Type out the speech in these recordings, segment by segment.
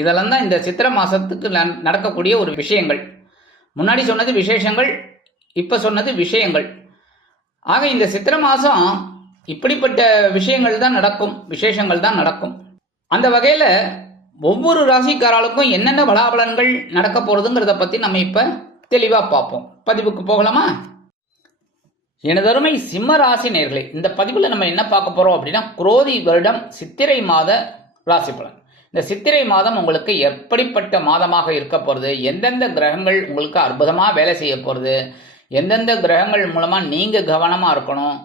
இதெல்லாம் தான் இந்த சித்திரை மாதத்துக்கு நடக்கக்கூடிய ஒரு விஷயங்கள். முன்னாடி சொன்னது விசேஷங்கள் இப்போ சொன்னது விஷயங்கள். ஆக இந்த சித்திரை மாதம் இப்படிப்பட்ட விஷயங்கள் தான் நடக்கும் விசேஷங்கள் தான் நடக்கும். அந்த வகையில் ஒவ்வொரு ராசிக்காரர்களுக்கும் என்னென்ன பலாபலன்கள் நடக்க போகிறதுங்கிறத பற்றி நம்ம இப்போ தெளிவாக பார்ப்போம். பதிவுக்கு போகலாமா? எனதருமை சிம்ம ராசி நேர்களை இந்த பதிவில் நம்ம என்ன பார்க்க போகிறோம் அப்படின்னா குரோதி வருடம் சித்திரை மாத ராசி பலன் இந்த சித்திரை மாதம் உங்களுக்கு எப்படிப்பட்ட மாதமாக இருக்க போகிறது எந்தெந்த கிரகங்கள் உங்களுக்கு அற்புதமாக வேலை செய்ய போகிறது எந்தெந்த கிரகங்கள் மூலமாக நீங்கள் கவனமாக இருக்கணும்?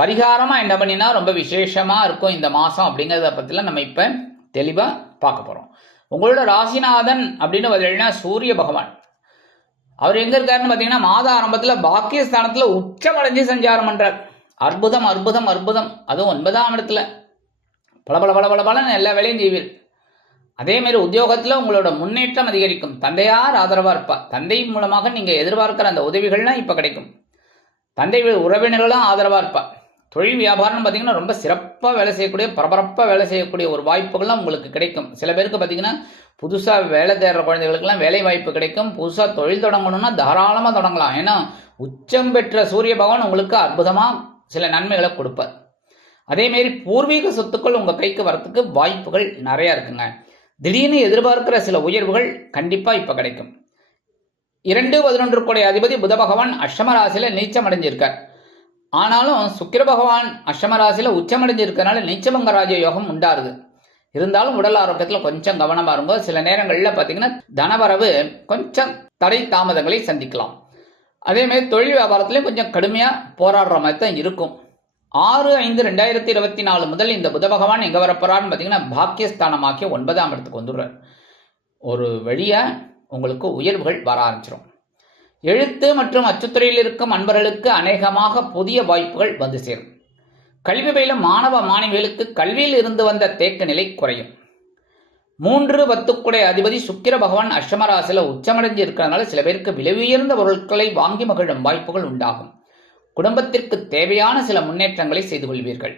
பரிகாரமாக என்ன பண்ணினா ரொம்ப விசேஷமாக இருக்கும் இந்த மாதம் அப்படிங்கிறத பற்றிலாம் நம்ம இப்போ தெளிவாக பார்க்க போகிறோம் உங்களோட ராசிநாதன் அப்படின்னு பார்த்தீங்கன்னா சூரிய பகவான். அவர் எங்கே இருக்காருன்னு பார்த்தீங்கன்னா மாத ஆரம்பத்தில் பாக்கியஸ்தானத்தில் உச்சமடைஞ்சு சஞ்சாரம் பண்ணுறார் அற்புதம் அற்புதம் அற்புதம். அதுவும் ஒன்பதாம் இடத்துல. பல பல பல பல பலன்னு எல்லா வேலையும் செய்வீர். அதே மாதிரி உத்தியோகத்தில் உங்களோட முன்னேற்றம் அதிகரிக்கும். தந்தையார் ஆதரவாக இருப்பார். தந்தை மூலமாக நீங்கள் எதிர்பார்க்கிற அந்த உதவிகள்லாம் இப்போ கிடைக்கும். தந்தை உறவினர்களும் ஆதரவாக இருப்பார். தொழில் வியாபாரம்னு பார்த்தீங்கன்னா ரொம்ப சிறப்பாக வேலை செய்யக்கூடிய பரபரப்பாக வேலை செய்யக்கூடிய ஒரு வாய்ப்புகள்லாம் உங்களுக்கு கிடைக்கும். சில பேருக்கு பார்த்தீங்கன்னா புதுசாக வேலை தேடுற குழந்தைகளுக்கெல்லாம் வேலை வாய்ப்பு கிடைக்கும். புதுசாக தொழில் தொடங்கணும்னா தாராளமாக தொடங்கலாம். ஏன்னா உச்சம் பெற்ற சூரிய பகவான் உங்களுக்கு அற்புதமாக சில நன்மைகளை கொடுப்பார். அதேமாரி பூர்வீக சொத்துக்கள் உங்கள் கைக்கு வரத்துக்கு வாய்ப்புகள் நிறையா இருக்குங்க. திடீர்னு எதிர்பார்க்கிற சில உயர்வுகள் கண்டிப்பாக இப்போ கிடைக்கும். இரண்டு பதினொன்று கோடி அதிபதி புத பகவான் அஷ்டமராசியில் நீச்சம் அடைஞ்சிருக்கார். ஆனாலும் சுக்கிர பகவான் அஷ்டமராசியில் உச்சமடைஞ்சிருக்கனால நீச்சமங்க ராஜ யோகம் உண்டாருது. இருந்தாலும் உடல் ஆரோக்கியத்தில் கொஞ்சம் கவனமாக இருங்க. சில நேரங்களில் பார்த்தீங்கன்னா தனவரவு கொஞ்சம் தடை தாமதங்களை சந்திக்கலாம். அதேமாதிரி தொழில் வியாபாரத்துலேயும் கொஞ்சம் கடுமையாக போராடுற மாதிரி தான் இருக்கும். ஆறு ஐந்து ரெண்டாயிரத்தி இருபத்தி நாலு முதல் இந்த புத பகவான் எங்கே வரப்போறான்னு பார்த்தீங்கன்னா பாக்கியஸ்தானமாக்கிய ஒன்பதாம் இடத்துக்கு வந்துடுறார். ஒரு வழியாக உங்களுக்கு உயர்வுகள் வர ஆரம்பிச்சிடும் எழுத்து மற்றும் அச்சுத்துறையில் இருக்கும் அன்பர்களுக்கு அநேகமாக புதிய வாய்ப்புகள் வந்து சேரும். கல்வி பயில மாணவ மாணவிகளுக்கு கல்வியில் இருந்து வந்த தேக்க நிலை குறையும். மூன்று பத்துக்குடைய அதிபதி சுக்கிர பகவான் அஷ்டமராசில உச்சமடைஞ்சு இருக்கிறதுனால சில பேருக்கு விலை உயர்ந்த பொருட்களை வாங்கி மகிழும் வாய்ப்புகள் உண்டாகும். குடும்பத்திற்கு தேவையான சில முன்னேற்றங்களை செய்து கொள்வீர்கள்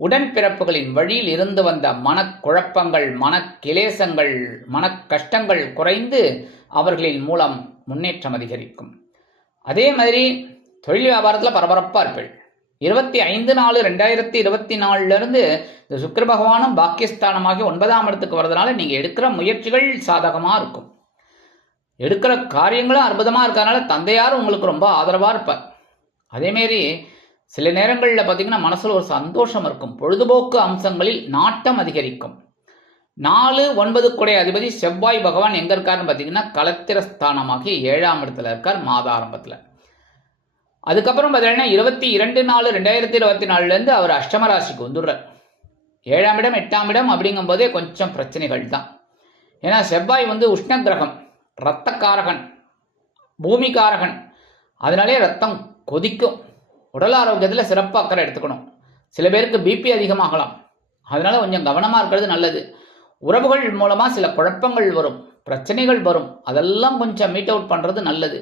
உடன்பிறப்புகளின் வழியில் இருந்து வந்த மனக்குழப்பங்கள் மனக்கிலேசங்கள் மன கஷ்டங்கள் குறைந்து அவர்களின் மூலம் முன்னேற்றம் அதிகரிக்கும். அதே மாதிரி தொழில் வியாபாரத்தில் பரபரப்பாக இருப்பீள். இருபத்தி ஐந்து நாலு ரெண்டாயிரத்தி இருபத்தி நாலுலேருந்து இந்த சுக்கர பகவானும் பாக்கியஸ்தானமாகி ஒன்பதாம் இடத்துக்கு வர்றதுனால நீங்கள் எடுக்கிற முயற்சிகள் சாதகமாக இருக்கும். எடுக்கிற காரியங்களும் அற்புதமாக இருக்கிறதுனால தந்தையார் உங்களுக்கு ரொம்ப ஆதரவாக இருப்பார். அதேமாரி சில நேரங்களில் பார்த்தீங்கன்னா மனசில் ஒரு சந்தோஷம் இருக்கும். பொழுதுபோக்கு அம்சங்களில் நாட்டம் அதிகரிக்கும். நாலு ஒன்பது குடை அதிபதி செவ்வாய் பகவான் எங்கே இருக்காருன்னு பார்த்தீங்கன்னா கலத்திர ஸ்தானமாகி ஏழாம் இடத்துல இருக்கார் மாத ஆரம்பத்தில். அதுக்கப்புறம் பார்த்தீங்கன்னா இருபத்தி இரண்டு நாலு ரெண்டாயிரத்தி இருபத்தி நாலுலேருந்து அவர் அஷ்டம ராசிக்கு வந்துடுறார். ஏழாம் இடம் எட்டாம் இடம் அப்படிங்கும்போதே கொஞ்சம் பிரச்சனைகள் தான். ஏன்னா செவ்வாய் வந்து உஷ்ண கிரகம் ரத்தக்காரகன் பூமிக்காரகன். அதனாலே ரத்தம் கொதிக்கும். உடல் ஆரோக்கியத்தில் சிறப்பு அக்கறை எடுத்துக்கணும். சில பேருக்கு பிபி அதிகமாகலாம். அதனால் கொஞ்சம் கவனமாக இருக்கிறது நல்லது. உறவுகள் மூலமாக சில குழப்பங்கள் வரும். பிரச்சனைகள் வரும். அதெல்லாம் கொஞ்சம் மீட் அவுட் பண்ணுறது நல்லது.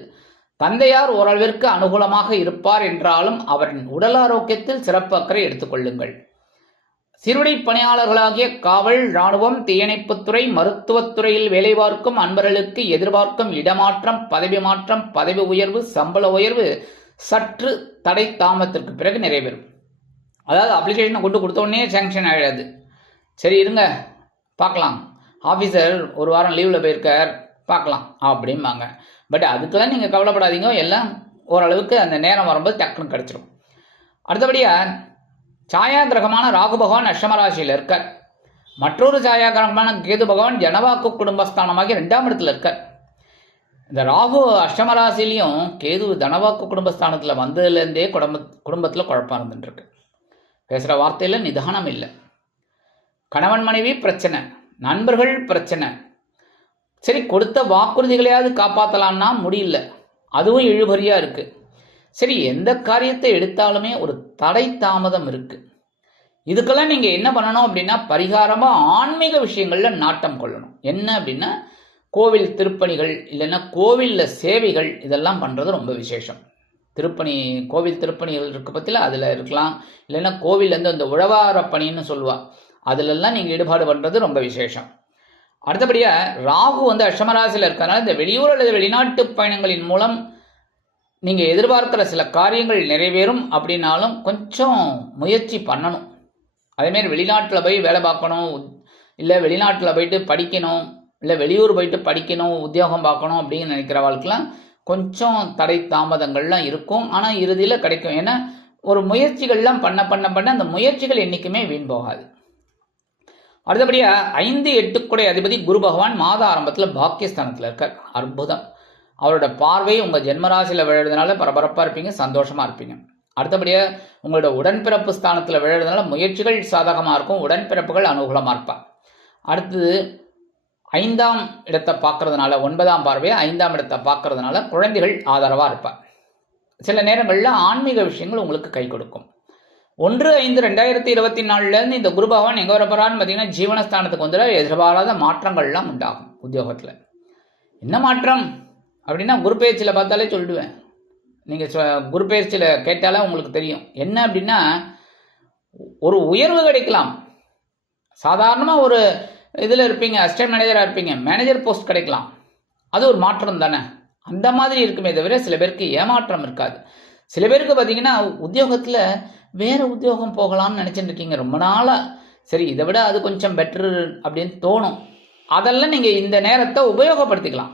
தந்தையார் ஓரளவிற்கு அனுகூலமாக இருப்பார் என்றாலும் அவரின் உடல் ஆரோக்கியத்தில் சிறப்பு அக்கறை எடுத்துக்கொள்ளுங்கள் சிறுடை பணியாளர்களாகிய காவல் இராணுவம் தீயணைப்புத்துறை மருத்துவத்துறையில் வேலை பார்க்கும் அன்பர்களுக்கு எதிர்பார்க்கும் இடமாற்றம் பதவி மாற்றம் பதவி உயர்வு சம்பள உயர்வு சற்று தடை தாமதத்திற்கு பிறகு நிறைவேறும். அதாவது அப்ளிகேஷனை கொண்டு கொடுத்தோடனே சேங்ஷன் ஆகிடாது சரி இருங்க பார்க்கலாம். ஆஃபீஸர் ஒரு வாரம் லீவில் போயிருக்கார் பார்க்கலாம் அப்படிம்பாங்க. பட் அதுக்கெல்லாம் நீங்கள் கவலைப்படாதீங்க எல்லாம் ஓரளவுக்கு அந்த நேரம் வரும்போது டக்குன்னு கிடச்சிரும். அடுத்தபடியாக சாயா கிரகமான ராகு பகவான் அஷ்டமராசியில் இருக்கார். மற்றொரு சாயா கிரகமான கேது பகவான் ஜனவாக்கு குடும்பஸ்தானமாகி ரெண்டாம் இடத்துல இருக்கார். இந்த ராகு அஷ்டமராசிலையும் கேது தனவாக்கு குடும்பஸ்தானத்தில் வந்ததுலேருந்தே குடும்ப குடும்பத்தில் குழப்பம் இருந்துட்டுருக்கு. பேசுகிற வார்த்தையில் நிதானம் இல்லை. கணவன் மனைவி பிரச்சனை நண்பர்கள் பிரச்சனை. சரி கொடுத்த வாக்குறுதிகளையாவது காப்பாற்றலான்னா முடியல. அதுவும் இழுபறியாக இருக்குது சரி எந்த காரியத்தை எடுத்தாலுமே ஒரு தடை தாமதம் இருக்குது இதுக்கெல்லாம் நீங்கள் என்ன பண்ணணும் அப்படின்னா பரிகாரமாக ஆன்மீக விஷயங்களில் நாட்டம் கொள்ளணும். என்ன அப்படின்னா கோவில் திருப்பணிகள் இல்லைன்னா கோவிலில் சேவைகள் இதெல்லாம் பண்ணுறது ரொம்ப விசேஷம். திருப்பணி கோவில் திருப்பணிகள் இருக்க பற்றியில் அதில் இருக்கலாம். இல்லைன்னா கோவில்லேருந்து அந்த உழவார பணின்னு சொல்லுவாள் அதிலெல்லாம் நீங்கள் ஈடுபாடு பண்ணுறது ரொம்ப விசேஷம். அடுத்தபடியாக ராகு வந்து அஷ்டமராசியில் இருக்கிறதுனால இந்த வெளியூர் அல்லது வெளிநாட்டு பயணங்களின் மூலம் நீங்கள் எதிர்பார்க்குற சில காரியங்கள் நிறைவேறும் அப்படின்னாலும் கொஞ்சம் முயற்சி பண்ணணும். அதேமாரி வெளிநாட்டில் போய் வேலை பார்க்கணும். இல்லை வெளிநாட்டில் போயிட்டு படிக்கணும். இல்லை வெளியூர் போயிட்டு படிக்கணும் உத்தியோகம் பார்க்கணும் அப்படின்னு நினைக்கிறவர்களுக்கெல்லாம் கொஞ்சம் தடை தாமதங்கள்லாம் இருக்கும். ஆனால் இறுதியில் கிடைக்கும். ஏன்னா ஒரு முயற்சிகள்லாம் பண்ண பண்ண பண்ண அந்த முயற்சிகள் என்றைக்குமே வீண் போகாது. அடுத்தபடியாக ஐந்து எட்டுக்குடைய அதிபதி குரு பகவான் மாத ஆரம்பத்தில் பாக்கியஸ்தானத்தில் இருக்கார். அற்புதம். அவரோட பார்வை உங்கள் ஜென்மராசியில் விழுறதுனால பரபரப்பாக இருப்பீங்க சந்தோஷமாக இருப்பீங்க. அடுத்தபடியாக உங்களோட உடன்பிறப்பு ஸ்தானத்தில் விழுறதுனால முயற்சிகள் சாதகமாக இருக்கும் உடன்பிறப்புகள் அனுகூலமாக இருப்பார் அடுத்தது ஐந்தாம் இடத்தை பார்க்கறதுனால ஒன்பதாம் பார்வையை ஐந்தாம் இடத்தை பார்க்கறதுனால குழந்தைகள் ஆதரவாக இருப்பார் சில நேரங்களில் ஆன்மீக விஷயங்கள் உங்களுக்கு கை கொடுக்கும். ஒன்று ஐந்து ரெண்டாயிரத்தி இருபத்தி நாலுலேருந்து இந்த குரு பகவான் எங்கே வரப்போறான்னு பார்த்தீங்கன்னா ஜீவனஸ்தானத்துக்கு வந்துட எதிர்பாராத மாற்றங்கள்லாம் உண்டாகும் உத்தியோகத்தில். என்ன மாற்றம்? அப்படின்னா குரு பயிற்சியில் பார்த்தாலே சொல்லிடுவேன். நீங்கள் குரு பயிற்சியில் கேட்டாலே உங்களுக்கு தெரியும். என்ன அப்படின்னா ஒரு உயர்வு கிடைக்கலாம். சாதாரணமாக ஒரு இதில் இருப்பீங்க அசிஸ்டன்ட் மேனேஜராக இருப்பீங்க மேனேஜர் போஸ்ட் கிடைக்கலாம். அது ஒரு மாற்றம் தானே? அந்த மாதிரி இருக்குமே தவிர சில பேருக்கு ஏமாற்றம் இருக்காது. சில பேருக்கு பார்த்தீங்கன்னா உத்தியோகத்தில் வேறு உத்தியோகம் போகலாம்னு நினச்சிட்டு இருக்கீங்க ரொம்ப நாளாக சரி இதை விட அது கொஞ்சம் பெட்ரு அப்படின்னு தோணும். அதெல்லாம் நீங்கள் இந்த நேரத்தை உபயோகப்படுத்திக்கலாம்.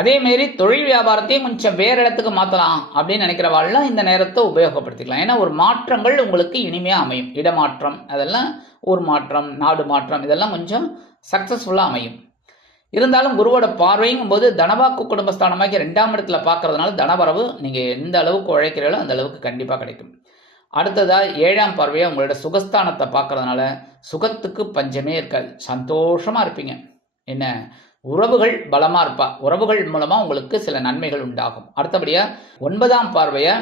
அதேமாரி தொழில் வியாபாரத்தையும் கொஞ்சம் வேறு இடத்துக்கு மாற்றலாம் அப்படின்னு நினைக்கிறவாள்லாம் இந்த நேரத்தை உபயோகப்படுத்திக்கலாம். ஏன்னா ஒரு மாற்றங்கள் உங்களுக்கு இனிமையாக அமையும். இடமாற்றம் அதெல்லாம் ஊர் மாற்றம் நாடு மாற்றம் இதெல்லாம் கொஞ்சம் சக்ஸஸ்ஃபுல்லாக அமையும். இருந்தாலும் குருவோட பார்வையும் போது தனவாக்கு குடும்பஸ்தானமாக்கி ரெண்டாம் இடத்துல பார்க்கறதுனால தனவரவு நீங்கள் எந்த அளவுக்கு உழைக்கிறீங்களோ அந்த அளவுக்கு கண்டிப்பாக கிடைக்கும். அடுத்ததாக ஏழாம் பார்வையாக உங்களோட சுகஸ்தானத்தை பார்க்கறதுனால சுகத்துக்கு பஞ்சமே இருக்காது. சந்தோஷமாக இருப்பீங்க. என்ன? உறவுகள் பலமாக இருப்பா. உறவுகள் மூலமாக உங்களுக்கு சில நன்மைகள் உண்டாகும். அடுத்தபடியாக ஒன்பதாம் பார்வையை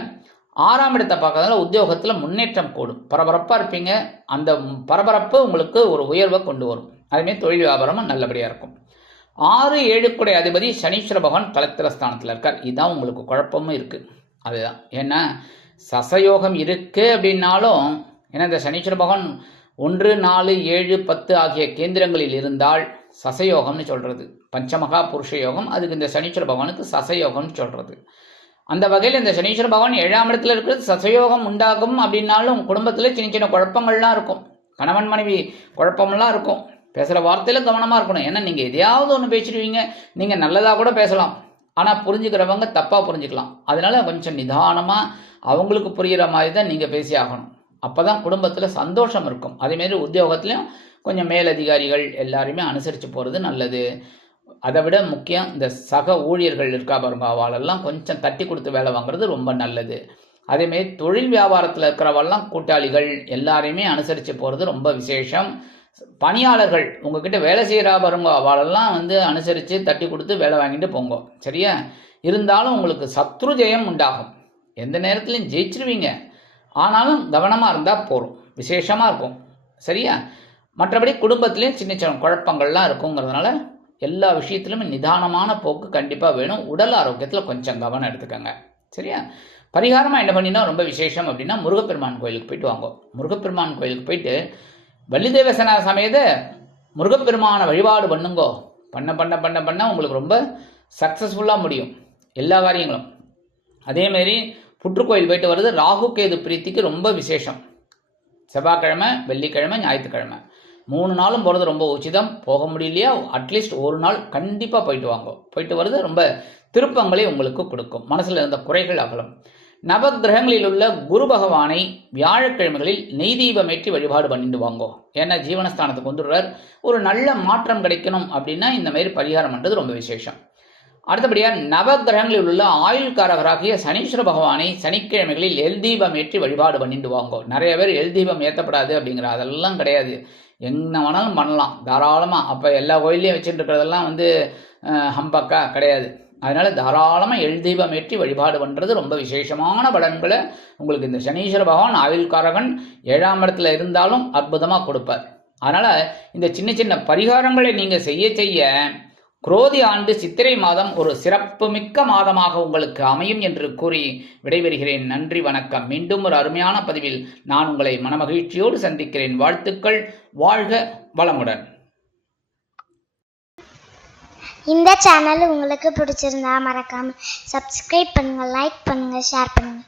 ஆறாம் இடத்தை பார்க்கறதுனால உத்தியோகத்தில் முன்னேற்றம் கூடும். பரபரப்பாக இருப்பீங்க. அந்த பரபரப்பு உங்களுக்கு ஒரு உயர்வை கொண்டு வரும். அதுமாரி தொழில் வியாபாரமும் நல்லபடியாக இருக்கும். ஆறு ஏழுக்குடைய அதிபதி சனீஸ்வர பகவான் கலத்திர ஸ்தானத்தில் இருக்கார். இதுதான் உங்களுக்கு குழப்பமும் இருக்குது அதுதான். ஏன்னா சசயோகம் இருக்குது அப்படின்னாலும் ஏன்னா இந்த சனீஸ்வர பகவான் ஒன்று நாலு ஏழு பத்து ஆகிய கேந்திரங்களில் இருந்தால் சசயோகம்னு சொல்கிறது பஞ்சமகா புருஷ யோகம் அதுக்கு இந்த சனீஸ்வர பகவானுக்கு சசயோகம்னு சொல்கிறது அந்த வகையில் இந்த சனீஸ்வர பகவான் ஏழாம் இடத்துல இருக்கிறது சசயோகம் உண்டாகும் அப்படின்னாலும் குடும்பத்தில் சின்ன சின்ன குழப்பங்கள்லாம் இருக்கும். கணவன் மனைவி குழப்பம்லாம் இருக்கும். பேசுகிற வார்த்தையில் கவனமாக இருக்கணும். ஏன்னா நீங்கள் எதையாவது ஒன்று பேசிடுவீங்க. நீங்கள் நல்லதாக கூட பேசலாம். ஆனால் புரிஞ்சுக்கிறவங்க தப்பாக புரிஞ்சுக்கலாம். அதனால் கொஞ்சம் நிதானமாக அவங்களுக்கு புரிகிற மாதிரி தான் நீங்கள் பேசி ஆகணும் அப்போ தான் குடும்பத்தில் சந்தோஷம் இருக்கும். அதேமாரி உத்தியோகத்துலேயும் கொஞ்சம் மேலதிகாரிகள் எல்லாருமே அனுசரித்து போகிறது நல்லது. அதை விட முக்கியம் இந்த சக ஊழியர்கள் இருக்கா பாருங்க அவளெல்லாம் கொஞ்சம் தட்டி கொடுத்து வேலை வாங்குறது ரொம்ப நல்லது. அதேமாரி தொழில் வியாபாரத்தில் இருக்கிறவெல்லாம் கூட்டாளிகள் எல்லாரையுமே அனுசரித்து போகிறது ரொம்ப விசேஷம். பணியாளர்கள் உங்ககிட்ட வேலை செய்கிறா பாருங்க அவளெல்லாம் வந்து அனுசரித்து தட்டி கொடுத்து வேலை வாங்கிட்டு போங்க. சரியா? இருந்தாலும் உங்களுக்கு சத்ரு ஜெயம் உண்டாகும். எந்த நேரத்துலையும் ஜெயிச்சிருவீங்க. ஆனாலும் கவனமாக இருந்தால் போதும் விசேஷமாக இருக்கும். சரியா? மற்றபடி குடும்பத்துலேயும் சின்ன சின்ன குழப்பங்கள்லாம் இருக்குங்கிறதுனால எல்லா விஷயத்திலுமே நிதானமான போக்கு கண்டிப்பாக வேணும். உடல் ஆரோக்கியத்தில் கொஞ்சம் கவனம் எடுத்துக்கோங்க. சரியா? பரிகாரமாக என்ன பண்ணினா ரொம்ப விசேஷம் அப்படின்னா முருகப்பெருமான் கோயிலுக்கு போயிட்டு வாங்க. முருகப்பெருமான் கோயிலுக்கு போயிட்டு வள்ளிதேவசன சமயத்தை முருகப்பெருமான வழிபாடு பண்ணுங்கோ. பண்ண பண்ண பண்ண பண்ண உங்களுக்கு ரொம்ப சக்ஸஸ்ஃபுல்லாக முடியும். எல்லா காரியங்களும். அதேமாரி புற்றுக்கோயில் போயிட்டு வர்றது ராகு கேது பிரீத்திக்கு ரொம்ப விசேஷம். செவ்வாய்க்கிழமை வெள்ளிக்கிழமை ஞாயிற்றுக்கிழமை. மூணு நாளும் போகிறது ரொம்ப உச்சிதம். போக முடியலையா? அட்லீஸ்ட் ஒரு நாள் கண்டிப்பாக போயிட்டு வாங்க. போயிட்டு வர்றது ரொம்ப திருப்பங்களை உங்களுக்கு கொடுக்கும். மனசில் இருந்த குறைகள் அகலும். நவகிரகங்களில் உள்ள குரு பகவானை வியாழக்கிழமைகளில் நெய் தீபம் ஏற்றி வழிபாடு பண்ணிட்டு வாங்கோ. ஏன்னா ஜீவனஸ்தானத்துக்கு வந்துடுறார். ஒரு நல்ல மாற்றம் கிடைக்கணும் அப்படின்னா இந்த மாதிரி பரிகாரம் பண்ணுறது ரொம்ப விசேஷம். அடுத்தபடியாக நவகிரகங்களில் உள்ள ஆயுள்காரகராகிய சனீஸ்வர பகவானை சனிக்கிழமைகளில் எல் தீபம் ஏற்றி வழிபாடு பண்ணிட்டு வாங்கோ. நிறைய பேர் எல் தீபம் ஏற்றப்படாது அப்படிங்கிற அதெல்லாம் கிடையாது. என்ன வேணாலும் பண்ணலாம். தாராளமாக அப்போ எல்லா கோயிலையும் வச்சுட்டு இருக்கிறதெல்லாம் வந்து ஹம்பக்கா கிடையாது. அதனால் தாராளமாக எல் தீபம் ஏற்றி வழிபாடு பண்ணுறது ரொம்ப விசேஷமான பலன்களை உங்களுக்கு இந்த சனீஸ்வர பகவான் ஆயுள்காரகன் ஏழாம் இடத்துல இருந்தாலும் அற்புதமாக கொடுப்பார். அதனால் இந்த சின்ன சின்ன பரிகாரங்களை நீங்கள் செய்ய செய்ய குரோதி ஆண்டு சித்திரை மாதம் ஒரு சிறப்புமிக்க மாதமாக உங்களுக்கு அமையும் என்று கூறி விடைபெறுகிறேன். நன்றி வணக்கம். மீண்டும் ஒரு அருமையான பதிவில் நான் உங்களை மனமகிழ்ச்சியோடு சந்திக்கிறேன். வாழ்த்துக்கள். வாழ்க வளமுடன். இந்த சேனல் உங்களுக்கு பிடிச்சிருந்தா மறக்காம சப்ஸ்கிரைப் பண்ணுங்க லைக் பண்ணுங்க ஷேர் பண்ணுங்க.